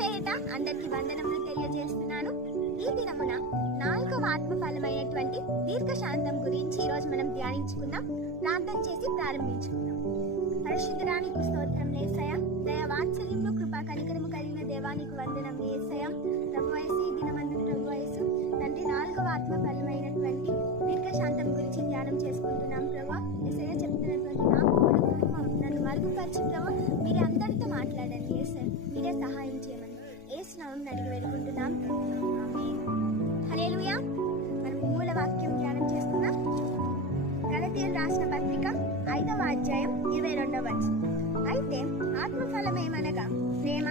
పేరిట అందరికి వందనములు తెలియజేస్తున్నాను. ఈ దినమున 4వ ఆత్మఫలమైనటువంటి దీర్ఘశాంతం గురించి ఈరోజు మనం ధ్యానించుకుందాం. ప్రార్థన చేసి ప్రారంభించుకుందాం. పరిశుద్ధరానికి స్తోత్రం యేసయ్య. దయ వాత్సల్యము కృపా కనికరము కలిగిన దేవానికి వందనం యేసయ్య. ప్రభువైసు ఈ దినమందు ప్రభువైసు తండ్రి 4వ ఆత్మఫలమైనటువంటి దీర్ఘశాంతం గురించి ధ్యానం చేసుకుంటున్నాం. ప్రభా యేసయ్య చెప్తున్నటువంటి నన్ను మరుగుపరిచి ప్రభా మీరే అందరితో మాట్లాడండి యేసయ్య. మీరే సహాయం చేయమని యేసు నామమున అడిగి వేడుకుంటున్నాం. ఆమేన్. హల్లెలూయా. మనం మూల వాక్యం ధ్యానం చేసుకుందాం. గలతీయులకు రాసిన పత్రిక 5వ అధ్యాయం 22వ వచనం. అయితే ఆత్మఫలమేమనగా ప్రేమ,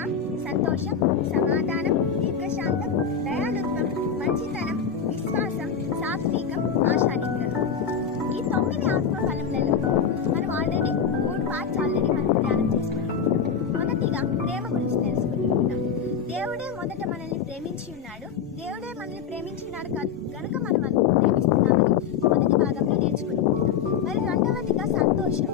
సంతోషం, సమాధానం, దీర్ఘశాంతం, దయాళుత్వం, మంచితనం, విశ్వాసం, సాత్వికం, ఆశానిగ్రహం. ఈ 9 ఆత్మఫలములలో మనం ఆల్రెడీ 3 పార్ట్స్ మనం ధ్యానం చేసుకున్నాం. మొదటిగా ప్రేమ గురించి తెలుసుకుంటున్నాం. దేవుడే మొదట మనల్ని ప్రేమించి ఉన్నాడు. దేవుడే మనల్ని ప్రేమించి ఉన్నాడు కనుక మనం ప్రేమిస్తున్నామని మొదటి భాగంలో నేర్చుకుంటున్నాం. మరి రెండవదిగా సంతోషం.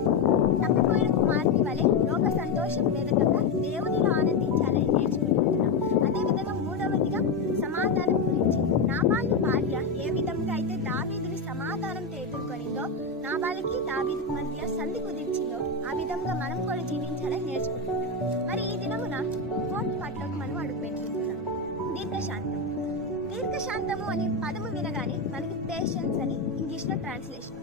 తప్పిపోయిన కుమార్తె వలె లోక సంతోషం వెదకగా దేవునిలో ఆనందించాలని నేర్చుకుంటున్నాం. అదేవిధంగా మూడవదిగా సమాధానం గురించి. నాబాలు భార్య ఏ విధంగా అయితే దావీదుని సమాధానంతో ఎదుర్కొనిందో, నాబాలుకి దావీదుకి మధ్య సంధి కుదిర్చిందో ఆ విధంగా మనం కూడా జీవించాలని నేర్చుకుంటున్నాం. మరి ఈ దినమున 4th పార్ట్లోకి మనం అడుగు పెట్టుకుంటున్నాం. దీర్ఘశాంతం. దీర్ఘశాంతము అనే పదము వినగానే మనకి పేషెన్స్ అని ఇంగ్లీష్లో ట్రాన్స్లేషన్.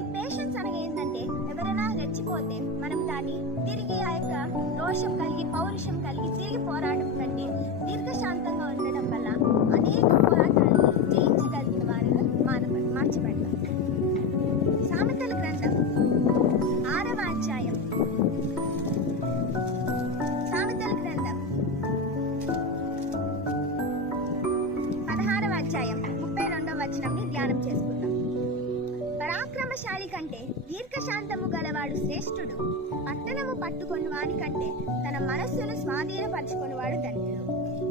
ఈ పేషెన్స్ అనగా ఏంటంటే ఎవరైనా రెచ్చిపోతే మనం దాన్ని తిరిగి ఆ యొక్క రోషం కలిగి పౌరుషం కలిగి తిరిగి పోరాటం కంటే దీర్ఘశాంతంగా ఉండడం వల్ల అనేక పోరాటాలను జయించగలిగిన వారిగా మార్చబడతాం. సామెతల గ్రంథం 6వ అధ్యాయం 32వ వచనంని ధ్యానం చేసుకుందాం. పరాక్రమశాలి కంటే దీర్ఘశాంతము గలవాడు శ్రేష్ఠుడు. పట్టణము పట్టుకొని వాని కంటే తన మనస్సును స్వాధీనపరచుకునేవాడు ధన్యుడు.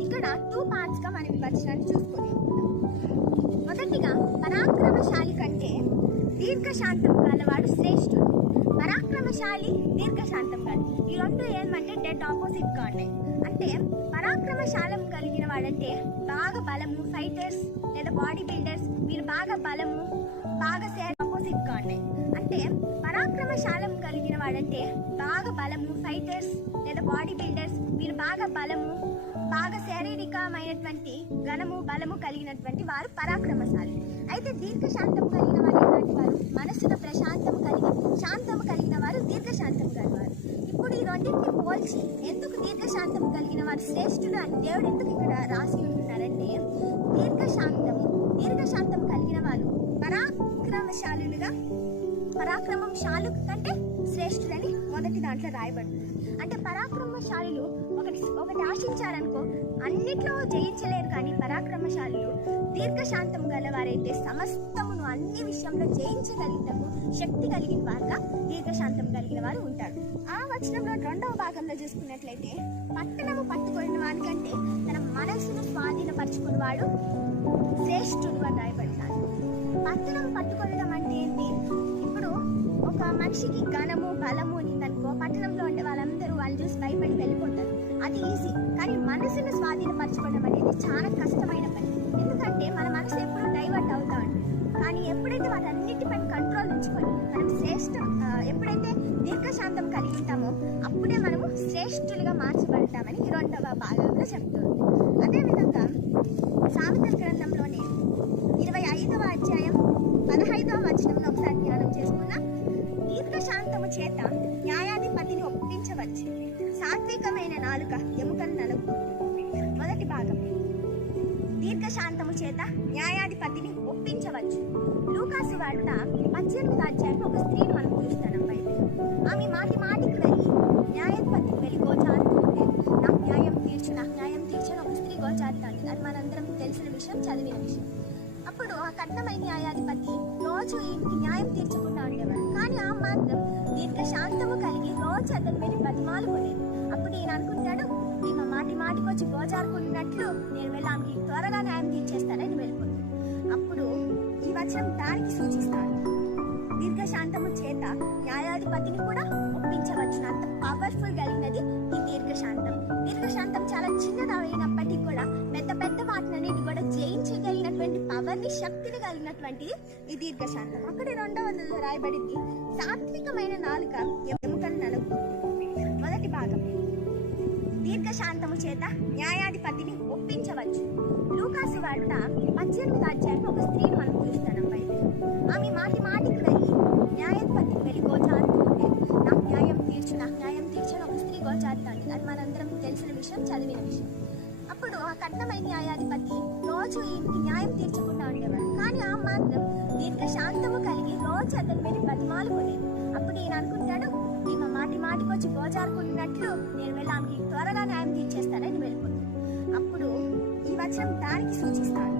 ఇక్కడ 2 పార్ట్స్ గా మనం ఈ వచనాన్ని చూసుకొని మొదటిగా పరాక్రమశాలి కంటే దీర్ఘశాంతం గలవాడు శ్రేష్ఠుడు. పరాక్రమశాలి, దీర్ఘశాంతం కాదు. ఈ రెండు ఏమంటే డెడ్ ఆపోజిట్ గా ఉన్నాయి. అంటే పరాక్రమశాలం కలిగిన వాడంటే బాగా బలము, ఫైటర్స్ లేదా బాడీ బిల్డర్స్, వీరు బాగా బలము, బాగా ఆపోజిట్ గా ఉన్నాయి. అంటే పరాక్రమశాలం కలిగిన వాడంటే బాగా బలము, ఫైటర్స్ లేదా బాడీ బిల్డర్స్, వీరు బాగా బలము, బాగా శారీరకమైనటువంటి ఘనము, బలము కలిగినటువంటి వారు పరాక్రమశాలి. అయితే దీర్ఘశాంతం కలిగిన వారు ఎలాంటి వారు? మనస్సును ప్రశాంతం కలిగి శాంతం కలిగిన వారు దీర్ఘశాంతం కలిగిన. ఇప్పుడు ఈ రెండింటిని పోల్చి ఎందుకు దీర్ఘశాంతం కలిగిన వారు శ్రేష్ఠుడు అని దేవుడు ఎందుకు ఇక్కడ రాసి ఉంటున్నారంటే, దీర్ఘశాంతం కలిగిన వారు పరాక్రమశాలు కంటే శ్రేష్ఠులని మొదటి దాంట్లో రాయబడుతుంది. అంటే పరాక్రమశాలులు ఒకటి ఆశించారనుకో అన్నిట్లో జయించలేరు, కానీ పరాక్రమశాలులు దీర్ఘశాంతం గలవారైతే సమస్తమును అన్ని విషయంలో జయించగలిగినము శక్తి కలిగిన వారుగా దీర్ఘశాంతం కలిగిన వారు ఉంటారు. ఆ వచనంలో 2వ భాగంలో చూసుకున్నట్లయితే పట్టణము పట్టుకున్న వానికంటే తన మనస్సును స్వాధీనపరచుకున్న వాడు శ్రేష్ఠుడు అని రాయబడతాడు. పట్టణం పట్టుకోవడం అంటే ఏంటి? ఇప్పుడు ఒక మనిషికి ఘనము, బలము ఉందనుకో, పట్టణంలో ఉండే వాళ్ళందరూ వాళ్ళు చూసి భయపడి వెళ్ళిపోతారు. అది ఈజీ. కానీ మనసును స్వాధీనపరచుకోవడం అనేది చాలా కష్టమైన పని. ఎందుకంటే మన మనసు ఎప్పుడూ డైవర్ట్ అవుతా ఉంటుంది. కానీ ఎప్పుడైతే వాటన్నిటిపైన కంట్రోల్ ఉంచుకొని మనం ఎప్పుడైతే దీర్ఘశాంతం కలిగి ఉంటామో అప్పుడే మనము శ్రేష్ఠులుగా మార్చబడతామని 2వ భాగంలో చెప్తుంది. అదేవిధంగా సామెతల గ్రంథంలోనే 25వ అధ్యాయం 15వ వచనంలో ఒకసారి ధ్యానం చేసుకున్నా. దీర్ఘశాంతము చేత న్యాయాధిపతిని ఒప్పించవచ్చు, సాత్వికమైన నాలుక ఎముకను నలుగుతుంది. మొదటి భాగం దీర్ఘశాంతము చేత న్యాయాధిపతిని ఒప్పించవచ్చు. లూకాసు వార్త 18వ అధ్యాయంలో ఒక స్త్రీని మనం చూస్తాం బైబిల్. ఆమె మాటికి వెళ్ళి న్యాయాధిపతికి వెళ్ళి గోచారుతుంటే నాకు న్యాయం తీర్చని ఒక స్త్రీ గోచారుతాంది. అది మనందరం తెలిసిన విషయం, చదివిన విషయం. అప్పుడు ఆ కఠినమైన న్యాయాధిపతి రోజు ఈమెకి న్యాయం తీర్చకుండా ఉండేవాడు. కానీ ఆ మాత్రం దీర్ఘశాంతము కలిగి రోజు అతని మీద బతిమాలుకునేది. అప్పుడు ఈయన అనుకుంటాడు, ఈమె మాటికి వచ్చి గోచారుకున్నట్లు నేను వెళ్ళి ఆమెకి త్వరగా న్యాయం తీర్చేస్తానని వెళ్ళిపోతాడు. అప్పుడు ఈ వచనం దానికి సూచిస్తాడు. దీర్ఘశాంతము చేత న్యాయాధిపతిని కూడా ఒప్పించవచ్చును. అంత పవర్ఫుల్ కలిగినది ఈ దీర్ఘశాంతం. దీర్ఘశాంతం చాలా చిన్నదైనప్పటికీ కూడా పెద్ద పెద్ద వాటినన్నిటి కూడా జయించగలిగినటువంటి పవర్ని, శక్తిని కలిగినటువంటిది ఈ దీర్ఘశాంతం. అక్కడ 2వ రాయబడింది, సాత్వికమైన నాలుక ఎముకలు నలుగుతుంది. మొదటి భాగం, దీర్ఘశాంతము చేత న్యాయాధిపతిని ఒప్పించవచ్చు. లూకాసు వార్త 18వ అధ్యాయంలో ఒక స్త్రీని మనం చూస్తున్నాం. బైబిల్ ఆమె మాటి మాటికి వెళ్ళి న్యాయాధిపతికి వెళ్ళి గోచారుతుంటే, నాకు న్యాయం తీర్చని ఒక స్త్రీ గోచారుతాంది. అది మనందరం తెలిసిన విషయం, చదివిన విషయం. అప్పుడు ఆ కఠినమైన న్యాయాధిపతి రోజు ఈమెకి న్యాయం తీర్చకుండా ఉండేవాడు. కానీ ఆ మాత్రం దీర్ఘశాంతము కలిగి రోజు అతని మీద బతిమాలుకునేది. అప్పుడు ఈయన అనుకుంటాడు, ఈమె మాటికి వచ్చి గోచారుకుంటున్నట్లు నేను వెళ్ళి ఆమెకి త్వరగా న్యాయం తీర్చేస్తానని వెళ్ళిపోతాడు. అప్పుడు ఈ వచనం దానికి సూచిస్తాడు.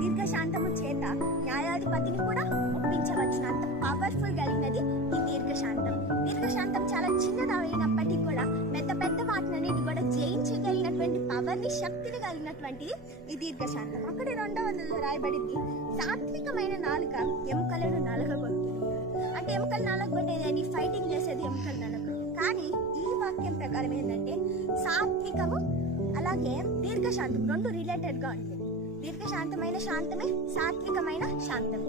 దీర్ఘశాంతము చేత న్యాయాధిపతిని కూడా ఒప్పించవచ్చు. అంత పవర్ఫుల్ కలిగినది ఈ దీర్ఘశాంతం. దీర్ఘశాంతం చాలా చిన్నదైనప్పటికీ కూడా పెద్ద పెద్ద వాటినన్నిటి కూడా జయించగలిగినటువంటి పవర్ని, శక్తిని కలిగినటువంటిది ఈ దీర్ఘశాంతం. అక్కడ 2వ రాయబడింది, సాత్వికమైన నాలుక ఎముకలను నలగగొడుతుంది. అంటే ఎముకలు నలగొట్టేదని, ఫైటింగ్ చేసేది ఎముకలు నలగొట్టు. కానీ ఈ వాక్యం ప్రకారం ఏంటంటే సాత్వికము అలాగే దీర్ఘశాంతం 2 రిలేటెడ్ గా ఉంటుంది. దీర్ఘశాంతమైన శాంతమే సాత్వికమైన శాంతం.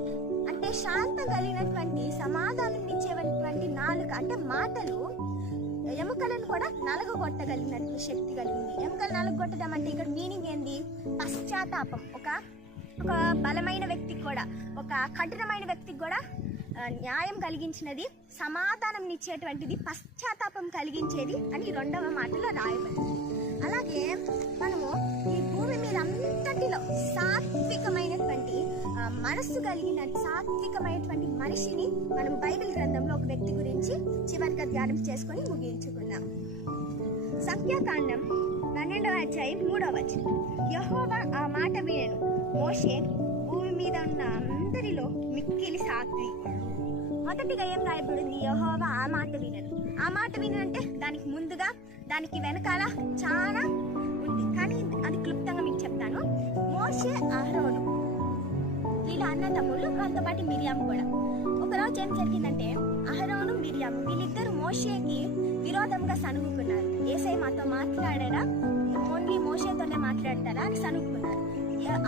అంటే శాంతం కలిగినటువంటి, సమాధానం ఇచ్చేటువంటి నాలుక అంటే మాటలు ఎముకలను కూడా నలగొట్టగలిగినట్టు శక్తి కలిగింది. ఎముకలు నలగొట్టడం అంటే ఇక్కడ మీనింగ్ ఏంది? పశ్చాత్తాపం. ఒక బలమైన వ్యక్తికి కూడా, ఒక కఠినమైన వ్యక్తికి కూడా న్యాయం కలిగించినది, సమాధానం ఇచ్చేటువంటిది, పశ్చాత్తాపం కలిగించేది అని 2వ మాటలో రాయబడింది. అలాగే మనము ఈ భూమి మీద అంతటిలో సాత్వికమైనటువంటి మనస్సు కలిగిన సాత్వికమైనటువంటి మనిషిని మనం బైబిల్ గ్రంథంలో ఒక వ్యక్తి గురించి చివరిగా ధ్యానం చేసుకొని ముగించుకున్నాం. సంఖ్యాకాండం 12వ అధ్యాయం 3వ వచనం, యెహోవా ఆ మాట వినెను, మోషే భూమి మీద ఉన్న అందరిలో మిక్కిలి సాత్వికుడు. మొదటిగా ఏం రాయబడింది? యెహోవా ఆ మాట వినను. ఆ మాట వినంటే దానికి ముందుగా, దానికి వెనకాల చాలా ఉంది, కానీ అది క్లుప్తంగా మీకు చెప్తాను. మోషే, అహరోను వీళ్ళ అన్నదమ్ములు, వాళ్ళతో పాటు మిరియాం కూడా. ఒకరోజు ఏం జరిగిందంటే, అహరోను, మిరియాం వీళ్ళిద్దరు మోషేకి విరోధంగా సనుగుకున్నారు. యేసయ్య మాతో మాట్లాడారా, ఓన్లీ మోషేతోనే మాట్లాడతారా అని సనుగుకున్నారు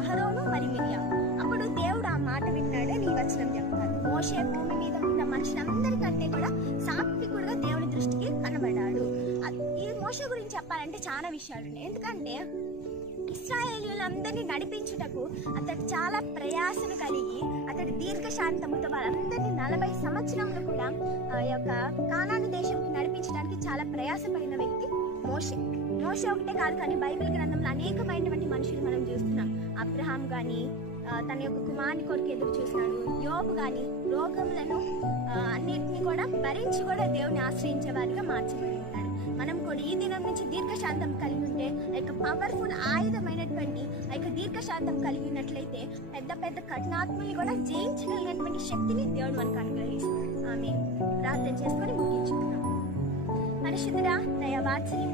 అహరోను మరి మిరియాం. అప్పుడు దేవుడు ఆ మాట విన్నాడు అని ఈ వచనం చెప్తారు. మోషే భూమి మీద ఉన్న మనుషులందరికంటే కూడా సాత్వికుడుగా దేవుని దృష్టికి కనబడ్డాడు. ఈ మోషే గురించి చెప్పాలంటే చాలా విషయాలు ఉన్నాయి. ఎందుకంటే ఇశ్రాయేలీయులందరినీ నడిపించుటకు అతడు చాలా ప్రయాసను కలిగి, అతడు దీర్ఘశాంతముతో వాళ్ళందరినీ 40 సంవత్సరములు కూడా ఆ యొక్క కానాను దేశంకి నడిపించడానికి చాలా ప్రయాసపడిన వ్యక్తి మోషే. మోషే ఒకటే కాదు, కానీ బైబిల్ గ్రంథంలో అనేకమైనటువంటి మనుషులు మనం చూస్తున్నాం. అబ్రహాం కానీ తన యొక్క కుమారుని కొరకు ఎదురు చూసినాడు. యోబు కానీ రోగములను అన్నిటిని కూడా భరించి కూడా దేవుని ఆశ్రయించే వారిగా మార్చబడి ఉంటాడు. మనం కూడా ఈ దినం నుంచి దీర్ఘశాంతం కలిగి ఉంటే, ఆ యొక్క పవర్ఫుల్ ఆయుధమైనటువంటి ఆ యొక్క దీర్ఘశాంతం కలిగి ఉన్నట్లయితే పెద్ద పెద్ద కఠినాత్మల్ని కూడా జయించగలిగినటువంటి శక్తిని దేవుడు మనకు అనుగ్రహిస్తాడు. ఆమె ప్రార్థన చేసుకొని ముగించుకున్నాం. పరిశుద్ధుడా, దయా వాత్సల్యం